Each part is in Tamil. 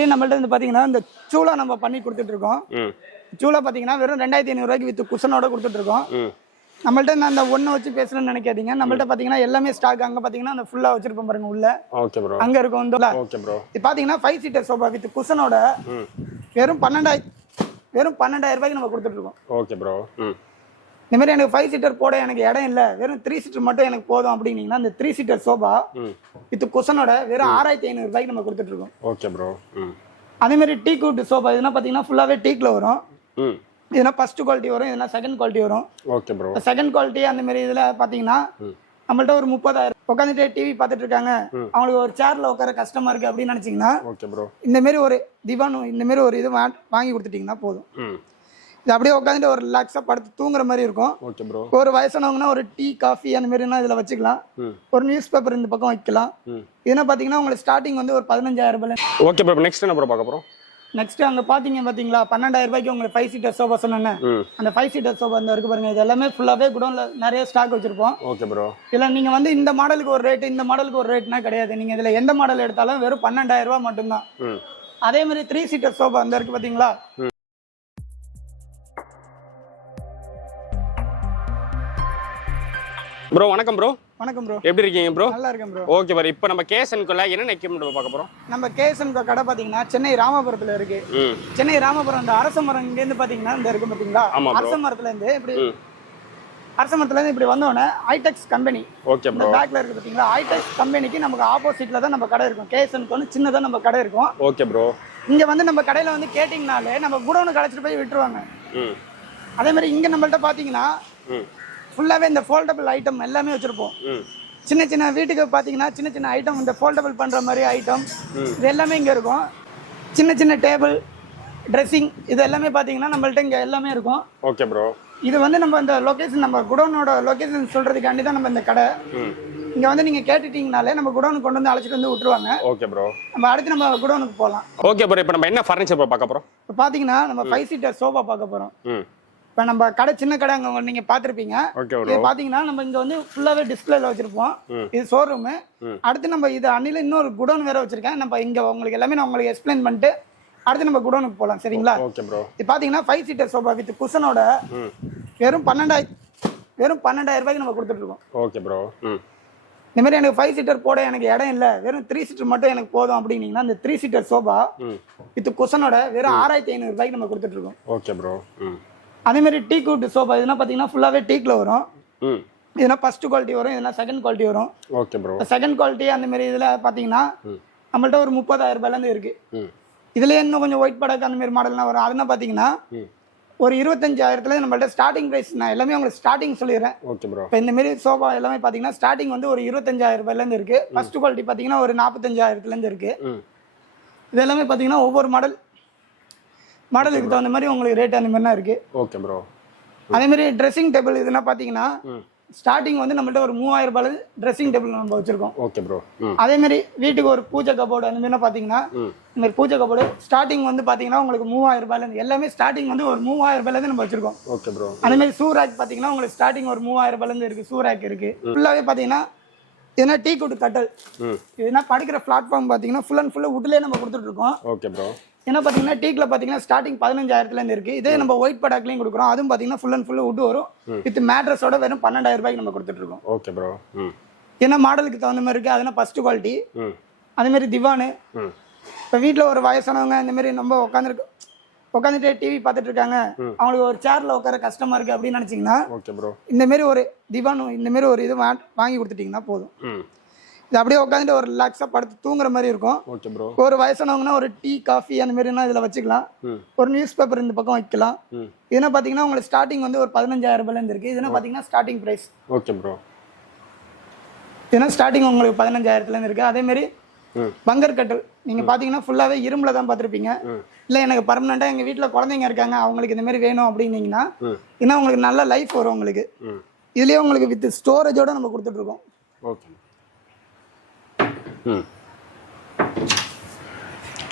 மாதிரி நம்மள்ட்ட வந்து பாத்தீங்கன்னா இந்த சூளா நம்ம பண்ணி கொடுத்துட்டு இருக்கோம். சூளா பாத்தீங்கன்னா வெறும் 2500 ரூபாய்க்கு வித் குஷனோட கொடுத்துட்டு இருக்கோம். நம்மள்ட்ட நான் அந்த ஒண்ணு வச்சு பேசுறேன்னு நினைக்காதீங்க. நம்மள்ட்ட பாத்தீங்கன்னா எல்லாமே ஸ்டாக். அங்க பாத்தீங்கன்னா அந்த ஃபுல்லா வச்சிருப்போம் பாருங்க உள்ள. Okay bro. அங்க இருக்கும் இந்த. Okay bro. இது பாத்தீங்கன்னா 5 சீட்டர் சோஃபா வித் குஷனோட வெறும் 12000 ரூபாய்க்கு நம்ம கொடுத்துட்டு இருக்கோம். Okay bro. இந்த மாதிரி எனக்கு 5 சீட்டர் போட எனக்கு இடம் இல்ல, வெறும் 3 சீட்டர் மட்டும் எனக்கு போதும் அப்படின்னீங்கன்னா அந்த 3 சீட்டர் சோஃபா வித் குஷனோட வெறும் 6500 ரூபாய்க்கு நம்ம கொடுத்துட்டு இருக்கோம். Okay bro. அதே மாதிரி டீ கூட் சோஃபா இதுனா பாத்தீங்கன்னா ஃபுல்லாவே டீக்ல வரும். இதுனா ஃபர்ஸ்ட் குவாலிட்டி வரும், இதுனா செகண்ட் குவாலிட்டி வரும். Okay bro. செகண்ட் குவாலிட்டி அந்த மாதிரி இதுல பாத்தீங்கன்னா நம்மள்ட்ட ஒரு 30000 உட்காந்துட்டு டிவி பார்த்துட்டு இருக்காங்க, அவங்களுக்கு ஒரு சேர்ல உட்கார கஷ்டமா இருக்கு அப்படின்னு நினைச்சீங்கன்னா ஓகே ப்ரோ, இந்த மாதிரி ஒரு திவான் இந்த மாதிரி ஒரு இது வாங்கி கொடுத்துட்டீங்கன்னா போதும். இது அப்படியே உட்காந்துட்டு ஒரு ரிலாக்ஸா படுத்து தூங்குற மாதிரி இருக்கும். Okay bro. ஒரு வயசானவங்கன்னா ஒரு டீ காஃபி அந்த மாதிரினா இதுல வச்சுக்கலாம். ஒரு நியூஸ் பேப்பர் இந்த பக்கம் வைக்கலாம். இதுனா பாத்தீங்கன்னா உங்களுக்கு ஸ்டார்டிங் வந்து ஒரு 15000 ரூபாய். Okay bro. நெக்ஸ்ட் என்ன ப்ரோ பார்க்க போறோம்? நெக்ஸ்ட் அங்க பாத்தீங்களா 12000 ரூபாய்க்கு உங்களுக்கு 5 சீட்டர் சோஃபா சொன்னேன். அந்த 5 சீட்டர் சோஃபா இந்த இருக்கு பாருங்க, இது எல்லாமே ஃபுல்லாவே குடோன்ல நிறைய ஸ்டாக் வச்சிருப்போம். Okay bro. இல்ல நீங்க வந்து இந்த மாடலுக்கு ஒரு ரேட் இந்த மாடலுக்கு ஒரு ரேட்னா கிடையாது. நீங்க இதுல எந்த மாடல் எடுத்தாலும் வெறும் 12000 ரூபாய் மட்டும்தான். அதே மாதிரி 3 சீட்டர் சோஃபா இந்த இருக்கு பாத்தீங்களா. ப்ரோ வணக்கம் ப்ரோ. வணக்கம் ப்ரோ. எப்படி இருக்கீங்க ப்ரோ? நல்லா இருக்கேன் ப்ரோ. Okay bro. இப்போ நம்ம கேஎஸ்என்கோல என்ன எக்யூப்மென்ட் பார்க்க போறோம்? நம்ம கேஎஸ்என்கோ கடை பாத்தீங்கன்னா சென்னை ராமபுரத்துல இருக்கு. சென்னை ராமபுரம் அந்த அரச மரம் இங்க இருந்து பாத்தீங்கன்னா இந்த இருக்கு பாத்தீங்களா, அரச மரத்துல இருந்து இப்படி அரச மரத்துல இருந்து இப்படி வந்தோடனே ஐடெக்ஸ் கம்பெனி. Okay bro. பேக்ல இருக்கு பாத்தீங்களா, ஐடெக்ஸ் கம்பெனிக்கு நமக்கு ஆப்போசிட்ல தான் நம்ம கடை இருக்கும். கேஎஸ்என்கோன்னு சின்னதா நம்ம கடை இருக்கும். Okay bro. இங்க வந்து நம்ம கடையில வந்து கேட்டிங்கனாலே நம்ம குடோனுக்கு அழைச்சிட்டு போய் விட்டுருவாங்க. அதே மாதிரி இங்க நம்மள்ட்ட பாத்தீங்கன்னா ஃபுல்லாவே இந்த ஃபோல்டபிள் ஐட்டம் எல்லாமே வச்சிருப்போம். சின்ன சின்ன வீட்டுக்கு பாத்தீங்கன்னா சின்ன சின்ன ஐட்டம் இந்த ஃபோல்டபிள் பண்ற மாதிரி ஐட்டம் இது எல்லாமே இங்க இருக்கும். சின்ன சின்ன டேபிள் ட்ரெஸ்ஸிங் இது எல்லாமே பாத்தீங்கன்னா நம்மள்ட்ட இங்க எல்லாமே இருக்கும். Okay bro. இது வந்து நம்ம இந்த லொகேஷன் நம்ம குடோனோட லொகேஷன் சொல்றதுக்காண்டி தான் நம்ம இந்த கடை. இங்க வந்து நீங்க கேட்டுட்டீங்கனாலே நம்ம குடோனுக்கு கொண்டு வந்து அழைச்சிட்டு வந்து விட்டுருவாங்க. Okay bro. நம்ம அடுத்து நம்ம குடோனுக்கு போகலாம். Okay bro. இப்போ நம்ம என்ன ஃபர்னிச்சர் பார்க்க போறோம்? இப்போ பாத்தீங்கன்னா நம்ம 5 சீட்டர் சோஃபா பார்க்க போறோம். இப்போ நம்ம கடை சின்ன கடை அங்க நீங்க பாத்திருப்பீங்க. இது பாத்தீங்கன்னா நம்ம இங்க வந்து ஃபுல்லாவே டிஸ்பிளேல வச்சிருப்போம். இது ஷோரூம். அடுத்து நம்ம இது அன்னில இன்னொரு குடோன் வேற வச்சிருக்கேன். நம்ம இங்க உங்களுக்கு எல்லாமே நான் உங்களுக்கு எக்ஸ்பிளைன் பண்ணிட்டு அடுத்து நம்ம குடோனுக்கு போலாம். சரிங்களா? Okay bro. இது பாத்தீங்கன்னா 5 சீட்டர் சோஃபா வித் குஷனோட வெறும் 12000 ரூபாய்க்கு நம்ம கொடுத்துட்டு இருக்கோம். Okay bro. இந்த மாதிரி எனக்கு 5 சீட்டர் போட எனக்கு இடம் இல்ல, வெறும் 3 சீட்டர் மட்டும் எனக்கு போதும் அப்படின்னீங்கன்னா அந்த 3 சீட்டர் சோஃபா வித் குஷனோட வெறும் 6500 ரூபாய்க்கு நம்ம கொடுத்துட்டு இருக்கோம். Okay bro. அதே மாதிரி டீ கூட் சோஃபா இதுனா பாத்தீங்கன்னா ஃபுல்லாவே டீக்ல வரும். இதுனா ஃபர்ஸ்ட் குவாலிட்டி வரும், இதுனா செகண்ட் குவாலிட்டி வரும். Okay bro. செகண்ட் குவாலிட்டி அந்த மாதிரி இதுல பாத்தீங்கன்னா நம்மள்ட்ட ஒரு 30000 ரூபாயில இருந்து இருக்கு. இதுல இன்னும் கொஞ்சம் ஒயிட் படக்கு அந்த மாதிரி மாடல்லாம் வரும். அதுனா பாத்தீங்கன்னா ஒரு 25000ல நம்மள்ட்ட ஸ்டார்டிங் பிரைஸ். நான் எல்லாமே உங்களுக்கு ஸ்டார்டிங் சொல்லிடுறேன். Okay bro. இப்போ இந்த மாதிரி சோஃபா எல்லாமே பாத்தீங்கன்னா ஸ்டார்டிங் வந்து ஒரு 25000 ரூபாயில இருந்து இருக்கு. ஃபர்ஸ்ட் குவாலிட்டி பாத்தீங்கன்னா ஒரு 45000ல இருந்து இருக்கு. இது எல்லாமே பாத்தீங்கன்னா ஒவ்வொரு மாடலுக்கு தகுந்த மாதிரி உங்களுக்கு ரேட் அந்த மாதிரினா இருக்கு. Okay bro. அதே மாதிரி ட்ரெஸ்ஸிங் டேபிள் இதுனா பாத்தீங்கன்னா ஸ்டார்டிங் வந்து நம்மள்ட்ட ஒரு 3000 ரூபாயில ட்ரெஸ்ஸிங் டேபிள் நம்ம வச்சிருக்கோம். Okay bro. அதே மாதிரி வீட்டுக்கு ஒரு பூஜை கபோர்டு அந்த மாதிரி பாத்தீங்கன்னா இந்த மாதிரி பூஜை கபோர்டு ஸ்டார்டிங் வந்து பாத்தீங்கன்னா உங்களுக்கு 3000 ரூபாயில இருந்து எல்லாமே ஸ்டார்டிங் வந்து ஒரு 3000 ரூபாயில இருந்து நம்ம வச்சிருக்கோம். Okay bro. அதே மாதிரி ஷூ ரேக் பாத்தீங்கன்னா உங்களுக்கு ஸ்டார்டிங் ஒரு 3000 ரூபாயில இருந்து இருக்கு. ஷூ ரேக் இருக்கு. ஃபுல்லாவே பாத்தீங்கன்னா இதுனா டீ கூட் கட்டல். இதுனா படுக்கிற பிளாட்ஃபார்ம் பாத்தீங்கன்னா ஃபுல் அண்ட் ஃபுல்லா வுட்லயே நம்ம கொடுத்துட்டு இருக்கோம். Okay bro. ஏன்னா பாத்தீங்கன்னா டீக்ல பாத்தீங்கன்னா ஸ்டார்டிங் 15000ல இருந்து இருக்கு. இதே நம்ம ஒயிட் படாக்லயும் கொடுக்குறோம். அதுவும் பாத்தீங்கன்னா ஃபுல் அண்ட் ஃபுல் வுட் வரும். வித் மேட்ரஸோட வெறும் 12000 ரூபாய்க்கு நம்ம கொடுத்துட்டு இருக்கோம். Okay bro. ஏன்னா மாடலுக்கு தகுந்த மாதிரி இருக்கு. அதுனா ஃபர்ஸ்ட் குவாலிட்டி. அதே மாதிரி திவானு. இப்போ வீட்டுல ஒரு வயசானவங்க இந்த மாதிரி நம்ம உட்காந்துட்டு டிவி பார்த்துட்டு இருக்காங்க, அவங்களுக்கு ஒரு சேர்ல உட்கார கஷ்டமா இருக்கு அப்படின்னு நினைச்சீங்கன்னா ஓகே ப்ரோ, இந்த மாதிரி ஒரு திவான் இந்த மாதிரி ஒரு இது வாங்கி கொடுத்துட்டீங்கன்னா போதும். இது அப்படியே உட்காந்துட்டு ஒரு ரிலாக்ஸா படுத்து தூங்குற மாதிரி இருக்கும். Okay bro. ஒரு வயசானவங்கன்னா ஒரு டீ காஃபி அந்த மாதிரினா இதுல வச்சுக்கலாம். ஒரு நியூஸ் பேப்பர் இந்த பக்கம் வைக்கலாம். இதுனா பாத்தீங்கன்னா உங்களுக்கு ஸ்டார்டிங் வந்து ஒரு 15000 ரூபாயில இருந்து இருக்கு. இதுனா பாத்தீங்கன்னா ஸ்டார்டிங் பிரைஸ். Okay bro. இதுனா ஸ்டார்டிங் உங்களுக்கு 15000ல இருந்து இருக்கு. அதே மாதிரி பங்கர் கட்டல் நீங்க பாத்தீங்கன்னா ஃபுல்லாவே இரும்புல தான் பாத்திருப்பீங்க. இல்ல எனக்கு பர்மனண்டா எங்க வீட்டுல குழந்தைங்க இருக்காங்க, அவங்களுக்கு இந்த மாதிரி வேணும் அப்படின்னீங்கன்னா இன்னும் உங்களுக்கு நல்ல லைஃப் வரும் உங்களுக்கு. இதுலயே உங்களுக்கு வித் ஸ்டோரேஜோட நம்ம கொடுத்துட்டு இருக்கோம். ஓகே.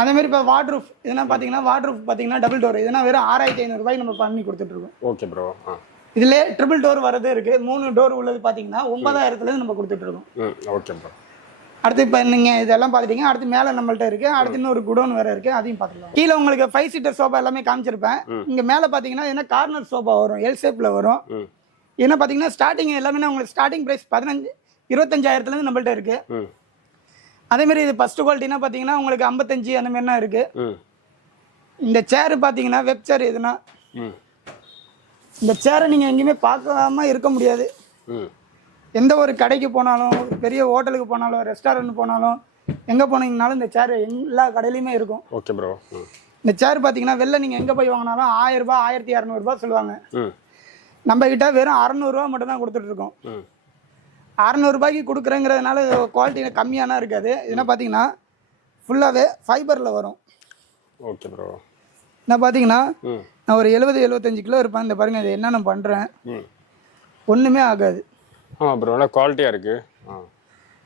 அதே மாதிரி இப்போ வார்ட்ரூஃப் இதெல்லாம் பார்த்தீங்கன்னா டபுள் டோர் இதெல்லாம் வெறும் 6500 ரூபாய்க்கு நம்ம பண்ணி கொடுத்துட்டு இருக்கோம். Okay bro. இதுல ட்ரிபிள் டோர் வரது இருக்கு. 3 டோர் உள்ளது பார்த்தீங்கன்னா 9000ல இருந்து நம்ம கொடுத்துட்டு இருக்கோம். Okay bro. அடுத்து இப்போ நீங்கள் இதெல்லாம் பார்த்துட்டீங்க. அடுத்து மேலே நம்மள்ட்ட இருக்குது. அடுத்து இன்னொரு குடோன் வேறு இருக்குது, அதையும் பார்த்துக்கலாம். கீழே உங்களுக்கு 5 சீட்டர் சோஃபா எல்லாமே காமிச்சிருப்பேன். இங்கே மேலே பார்த்தீங்கன்னா என்ன கார்னர் சோஃபா வரும், எல் ஷேப்பில் வரும். என்ன பார்த்தீங்கன்னா ஸ்டார்டிங் எல்லாமே உங்களுக்கு ஸ்டார்டிங் ப்ரைஸ் 25,000 நம்மள்ட்ட இருக்குது. அதேமாதிரி இது ஃபஸ்ட்டு குவாலிட்டினா பார்த்தீங்கன்னா உங்களுக்கு 55 அந்த மாதிரினா இருக்குது. இந்த சேரு பார்த்தீங்கன்னா வெப் சேர் இதுனா இந்த சேரை நீங்கள் எங்கேயுமே பார்க்காம இருக்க முடியாது. எந்த ஒரு கடைக்கு போனாலும், பெரிய ஹோட்டலுக்கு போனாலும், ரெஸ்டாரண்ட் போனாலும், எங்கே போனீங்கனாலும் இந்த சேர் எல்லா கடையிலையுமே இருக்கும். Okay bro. இந்த சேர் பார்த்தீங்கன்னா வெளில நீங்கள் எங்கே போய் வாங்கினாலும் 1000 ரூபாய் 1200 ரூபாய் சொல்லுவாங்க. நம்ம கிட்ட வெறும் 600 ரூபா மட்டும் தான் கொடுத்துட்ருக்கோம். 600 ரூபாய்க்கு கொடுக்குறேங்கிறதுனால குவாலிட்டி கம்மியானா இருக்காது. இதெல்லாம் பார்த்தீங்கன்னா ஃபுல்லாகவே ஃபைபரில் வரும். Okay bro. நான் பார்த்தீங்கன்னா நான் ஒரு 70-75 கிலோ இருப்பேன். இந்த பாருங்க, இது என்ன நான் பண்ணுறேன், ஒன்றுமே ஆகாது. ப்ரோ நல்லா குவாலிட்டியாக இருக்குது.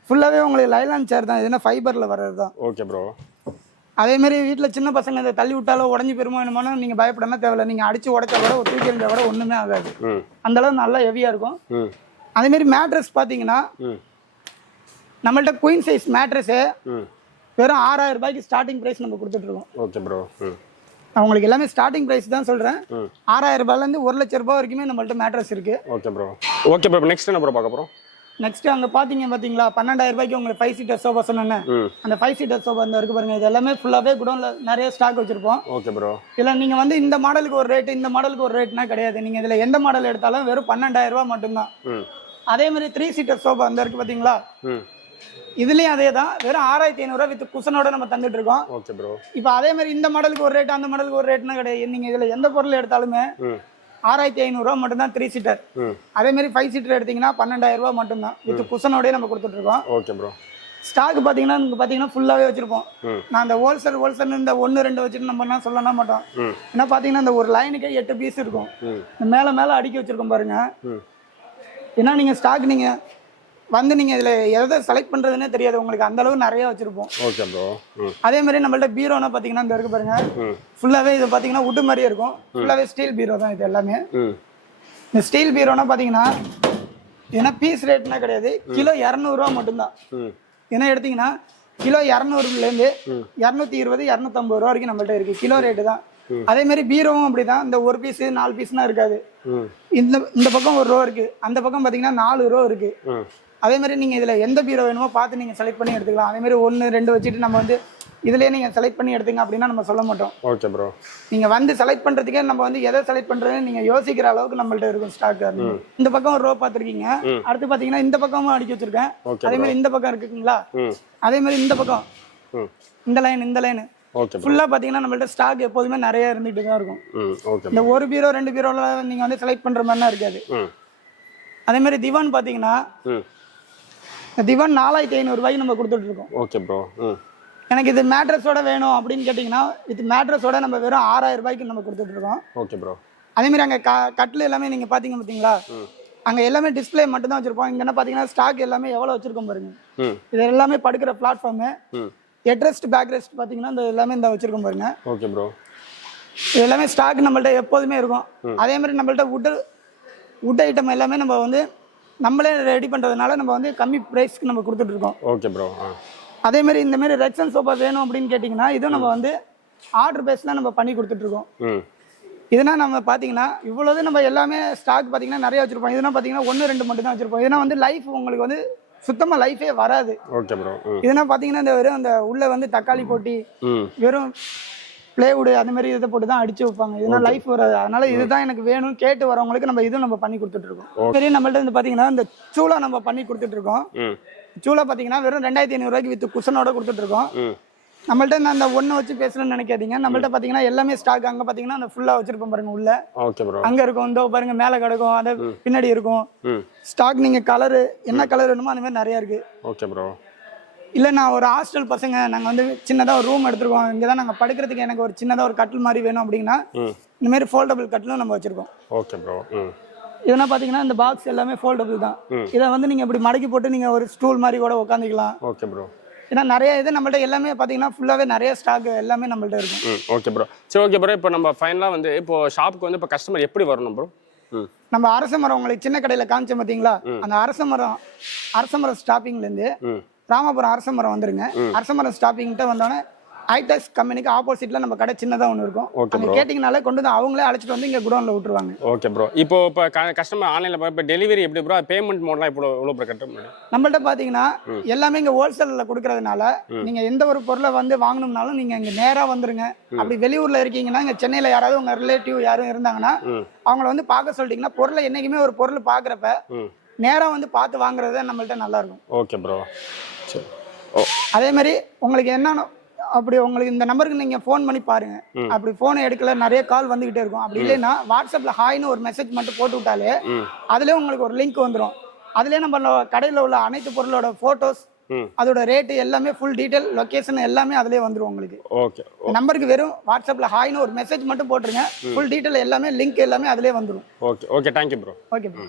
ஃபுல்லாகவே உங்களுக்கு லைலான் சேர் தான். இதுனா ஃபைபரில் வர்றது தான். Okay bro. அதேமாரி வீட்டில் சின்ன பசங்க இதை தள்ளி விட்டாலோ உடஞ்சி பெருமோ என்னமோனா நீங்கள் பயப்படனா தேவையில்லை. நீங்கள் அடித்து உடைச்சா கூட ஒரு தூக்கி எறிஞ்சா கூட ஒன்றுமே ஆகாது. அந்தளவு நல்லா ஹெவியாக இருக்கும். அதேமாரி மேட்ரஸ் பார்த்தீங்கன்னா நம்மள்ட்ட குயின் சைஸ் மேட்ரஸு வெறும் 6000 ரூபாய்க்கு ஸ்டார்டிங் ப்ரைஸ் நம்ம கொடுத்துட்ருக்கோம். Okay bro. நான் உங்களுக்கு எல்லாமே ஸ்டார்டிங் ப்ரைஸ் தான் சொல்கிறேன். 6000 ரூபாயிலேருந்து 1 லட்ச ரூபாய் வரைக்குமே நம்மள்ட்ட மேட்ரஸ் இருக்குது. Okay bro. Okay bro. Next என்ன ப்ரோ பார்க்க போகிறோம்? நெக்ஸ்ட் அங்கே பார்த்தீங்களா 12,000 ரூபாய்க்கு உங்களுக்கு 5 சீட்டர் சோஃபா சொன்னேன். அந்த 5 சீட்டர் சோஃபா இந்த இருக்கு பாருங்க. இது எல்லாமே ஃபுல்லாகவே குடோனில் நிறைய ஸ்டாக் வச்சிருப்போம். Okay bro. இல்லை நீங்கள் வந்து இந்த மாடலுக்கு ஒரு ரேட்டு, இந்த மாடலுக்கு ஒரு ரேட்னா கிடையாது. நீங்கள் இதில் எந்த மாடல் எடுத்தாலும் வெறும் 12,000 ரூபா மட்டும்தான். அதே மாதிரி 3 சீட்டர் சோஃபா அந்த இருக்கு பார்த்தீங்களா, இதுலயும் அதே தான். வெறும் 6,500 ரூபாய் வித் குஷனோட நம்ம தந்துட்டு இருக்கோம். Okay bro. இப்போ அதே மாதிரி இந்த மாடலுக்கு ஒரு ரேட், அந்த மாடலுக்கு ஒரு ரேட்னா கிடையாது. நீங்க இதுல எந்த பொருள் எடுத்தாலுமே 6,500 ரூபாய் மட்டும் தான் 3 சீட்டர். அதே மாதிரி 5 சீட்டர் எடுத்தீங்கன்னா 12,000 ரூபாய் மட்டும் தான் வித் குஷனோடய நம்ம கொடுத்துட்டு இருக்கோம். Okay bro. ஸ்டாக் பாத்தீங்கன்னா இங்க பாத்தீங்கன்னா ஃபுல்லாவே வச்சிருப்போம். நான் அந்த ஹோல்சேல் இந்த 1-2 வச்சுட்டு நம்ம என்ன சொல்லலாம் மாட்டோம். ஏன்னா பாத்தீங்கன்னா இந்த ஒரு லைனுக்கே 8 பீஸ் இருக்கும். இந்த மேல அடுக்கி வச்சிருக்கோம் பாருங்க. ஏன்னா நீங்க ஸ்டாக் நீங்க வந்து நீங்க இதுல எதை செலக்ட் பண்றதுன்னே தெரியாது உங்களுக்கு, அந்த அளவு நிறைய வச்சிருப்போம். Okay bro. அதே மாதிரி நம்மள்ட்ட பீரோனா பாத்தீங்கன்னா இந்த இருக்கு பாருங்க. ஃபுல்லாவே இது பாத்தீங்கன்னா வுட் மாதிரியே இருக்கும். ஃபுல்லாவே ஸ்டீல் பீரோ தான் இது எல்லாமே. இந்த ஸ்டீல் பீரோனா பாத்தீங்கன்னா ஏன்னா பீஸ் ரேட்னா கிடையாது, கிலோ 200 ரூபா மட்டும்தான். ஏன்னா எடுத்தீங்கன்னா கிலோ 200லேருந்து 220 250 ரூபா வரைக்கும் நம்மள்ட்ட இருக்கு. கிலோ ரேட்டு தான். அதே மாதிரி பீரோவும் அப்படிதான். இந்த ஒரு பீஸ் 4 பீஸ்னா இருக்காது. இந்த பக்கம் ஒரு ரோ இருக்கு, அந்த பக்கம் பாத்தீங்கன்னா 4 ரோ இருக்கு. அதே மாதிரி நீங்க இதுல எந்த பீரோ வேணுமோ பார்த்து நீங்க செலக்ட் பண்ணி எடுத்துக்கலாம். அதே மாதிரி 1-2 வச்சுட்டு நம்ம வந்து இதுலயே நீங்க செலக்ட் பண்ணி எடுத்துங்க அப்படின்னா நம்ம சொல்ல மாட்டோம். Okay bro. நீங்க வந்து செலக்ட் பண்றதுக்கே நம்ம வந்து எதை செலக்ட் பண்றதுன்னு நீங்க யோசிக்கிற அளவுக்கு நம்மள்ட்ட இருக்கும் ஸ்டாக். இந்த பக்கம் ஒரு ரோ பார்த்துருக்கீங்க. அடுத்து பாத்தீங்கன்னா இந்த பக்கமும் அடிக்க வச்சிருக்கேன். அதே மாதிரி இந்த பக்கம் இருக்குங்களா, அதே மாதிரி இந்த பக்கம் இந்த லைன் ஃபுல்லா பாத்தீங்கன்னா நம்மள்ட்ட ஸ்டாக் எப்போதுமே நிறைய இருந்துட்டு தான் இருக்கும். இந்த ஒரு பீரோ 2 பீரோல நீங்க வந்து செலக்ட் பண்ற மாதிரிலாம் இருக்காது. அதே மாதிரி திவான் பாத்தீங்கன்னா திவான் 4,500 ரூபாய்க்கு நம்ம கொடுத்துட்டு இருக்கோம். Okay bro. எனக்கு இது மேட்ரஸோட வேணும் அப்படின்னு கேட்டிங்கன்னா இது மேட்ரஸோட நம்ம வெறும் 6,000 ரூபாய்க்கு நம்ம கொடுத்துட்டு இருக்கோம். Okay bro. அதே மாதிரி அங்கே கட்டில் எல்லாமே நீங்கள் பார்த்தீங்க பார்த்தீங்களா, அங்கே எல்லாமே டிஸ்பிளே மட்டும் தான் வச்சிருப்போம். இங்கே என்ன பார்த்தீங்கன்னா ஸ்டாக் எல்லாமே எவ்வளோ வச்சிருக்கோம் பாருங்க. இது எல்லாமே படுக்கிற பிளாட்ஃபார்மு, ஹெட்ரெஸ்ட் பேக்ரெஸ்ட் பார்த்தீங்கன்னா இந்த எல்லாமே இந்த வச்சிருக்கோம் பாருங்க. Okay bro. இது எல்லாமே ஸ்டாக் நம்மள்ட்ட எப்போதுமே இருக்கும். அதே மாதிரி நம்மள்ட்ட வுட் ஐட்டம் எல்லாமே நம்ம வந்து நம்மளே ரெடி பண்ணுறதுனால நம்ம வந்து கம்மி ப்ரைஸ்க்கு நம்ம கொடுத்துட்டு இருக்கோம். Okay bro. அதே மாதிரி இந்த மாதிரி ரெக்ஸன் சோஃபா வேணும் அப்படின்னு கேட்டிங்கன்னா இதுவும் நம்ம வந்து ஆர்டர் பேஸில் நம்ம பண்ணி கொடுத்துட்ருக்கோம். இதுனா நம்ம பார்த்தீங்கன்னா இவ்வளவு நம்ம எல்லாமே ஸ்டாக் பார்த்தீங்கன்னா நிறைய வச்சிருப்போம். இதுனா பார்த்தீங்கன்னா 1-2 மட்டும் தான் வச்சிருப்போம். இதுனா வந்து லைஃப் உங்களுக்கு வந்து சுத்தமாக லைஃபே வராது. Okay bro. இதுனா பார்த்தீங்கன்னா இந்த வெறும் அந்த உள்ள வந்து தக்காளி போட்டி வெறும் பிளேவுட் அந்த மாதிரி இதை போட்டு தான் அடிச்சு வைப்பாங்க. இதெல்லாம் லைஃப் வராது. அதனால இதுதான் எனக்கு வேணும் கேட்டு வரவங்களுக்கு நம்ம இதுவும் நம்ம பண்ணி கொடுத்துட்டு இருக்கோம். சரி, நம்மள்ட்ட வந்து பார்த்தீங்கன்னா இந்த சூளா நம்ம பண்ணி கொடுத்துட்டு இருக்கோம். சூளா பார்த்தீங்கன்னா வெறும் 2,500 ரூபாய்க்கு வித் குஷனோட கொடுத்துட்டு இருக்கோம். நம்மள்ட்ட நான் அந்த ஒன்று வச்சு பேசுறேன்னு நினைக்காதீங்க. நம்மள்ட்ட பார்த்தீங்கன்னா எல்லாமே ஸ்டாக் அங்கே பார்த்தீங்கன்னா அந்த ஃபுல்லாக வச்சிருப்போம் பாருங்க உள்ள. அங்கே இருக்கும், இந்த பாருங்க மேலே கிடக்கும், அது பின்னாடி இருக்கும் ஸ்டாக். நீங்கள் கலரு என்ன கலர் வேணுமோ அந்த மாதிரி நிறைய இருக்கு. Okay bro. இல்லை நான் ஒரு ஹாஸ்டல் பசங்க, நாங்கள் வந்து சின்னதாக ஒரு ரூம் எடுத்துருக்கோம். இங்கே தான் நாங்கள் படுக்கிறதுக்கு எனக்கு ஒரு சின்னதாக ஒரு கட்டில் மாதிரி வேணும் அப்படின்னா இந்த மாதிரி ஃபோல்டபுள் கட்டிலும் நம்ம வச்சிருக்கோம். Okay bro. இதெல்லாம் பார்த்தீங்கன்னா இந்த பாக்ஸ் எல்லாமே ஃபோல்டபுள் தான். இதை வந்து நீங்கள் இப்படி மடக்கி போட்டு நீங்கள் ஒரு ஸ்டூல் மாதிரி கூட உட்காந்துக்கலாம். Okay bro. ஏன்னா நிறைய இது நம்மள்ட்ட எல்லாமே பார்த்தீங்கன்னா ஃபுல்லாகவே நிறைய ஸ்டாக் எல்லாமே நம்மள்ட்ட இருக்கும். Okay bro. சரி, ஓகே ப்ரோ. இப்போ நம்ம ஃபைனலாக வந்து இப்போ ஷாப்புக்கு வந்து இப்போ கஸ்டமர் எப்படி வரணும் ப்ரோ? நம்ம அரச மரம் உங்களுக்கு சின்ன கடையில் காமிச்சோம் பார்த்தீங்களா, அந்த அரச மரம் ஸ்டாப்பிங்லேருந்து ராமபுரம் அரசமரம் வந்துருங்க. அரசமரம் ஸ்டாப்பிங்கிட்ட வந்தோடனே ஐடெக்ஸ் கம்பெனிக்கு ஆப்போசிட்ல நம்ம கடை சின்னதாக ஒன்று இருக்கும். அங்கே கேட்டிங்கனாலே கொண்டு வந்து அவங்களே அழைச்சிட்டு வந்து இங்கே குடோனில் விட்டுருவாங்க. Okay bro. இப்போ கஸ்டமர் ஆன்லைனில் இப்போ டெலிவரி எப்படி ப்ரோ? பேமெண்ட் மோட்லாம் எவ்வளோ ப்ரோ கட்ட முடியும்? நம்மள்ட்ட பார்த்தீங்கன்னா எல்லாமே இங்கே ஹோல்சேலில் கொடுக்கறதுனால நீங்கள் எந்த ஒரு பொருளை வந்து வாங்கணும்னாலும் நீங்கள் இங்கே நேராக வந்துருங்க. அப்படி வெளியூரில் இருக்கீங்கன்னா இங்கே சென்னையில் யாராவது உங்கள் ரிலேட்டிவ் யாரும் இருந்தாங்கன்னா அவங்கள வந்து பார்க்க சொல்லிட்டீங்கன்னா பொருளை என்றைக்குமே ஒரு பொருள் பார்க்குறப்ப நேராக வந்து பார்த்து வாங்குறது நம்மள்ட்ட நல்லா இருக்கும். Okay bro. சரி. அதே மாதிரி உங்களுக்கு என்னென்ன அப்படி உங்களுக்கு இந்த நம்பருக்கு நீங்கள் ஃபோன் பண்ணி பாருங்க. அப்படி ஃபோனை எடுக்கல நிறைய கால் வந்துகிட்டே இருக்கும். அப்படி இல்லைன்னா வாட்ஸ்அப்பில் ஹாய்னு ஒரு மெசேஜ் மட்டும் போட்டு விட்டாலே அதுலேயே உங்களுக்கு ஒரு லிங்க் வந்துடும். அதுலேயே நம்ம கடையில் உள்ள அனைத்து பொருளோட ஃபோட்டோஸ், அதோட ரேட்டு எல்லாமே ஃபுல் டீட்டெயில் லொக்கேஷன் எல்லாமே அதுலேயே வந்துடும் உங்களுக்கு. ஓகே. நம்பருக்கு வெறும் வாட்ஸ்அப்பில் ஹாய்னு ஒரு மெசேஜ் மட்டும் போட்டுருங்க. ஃபுல் டீட்டெயில் எல்லாமே லிங்க் எல்லாமே அதுலேயே வந்துடும். Okay. Okay, thank you bro. Okay bro.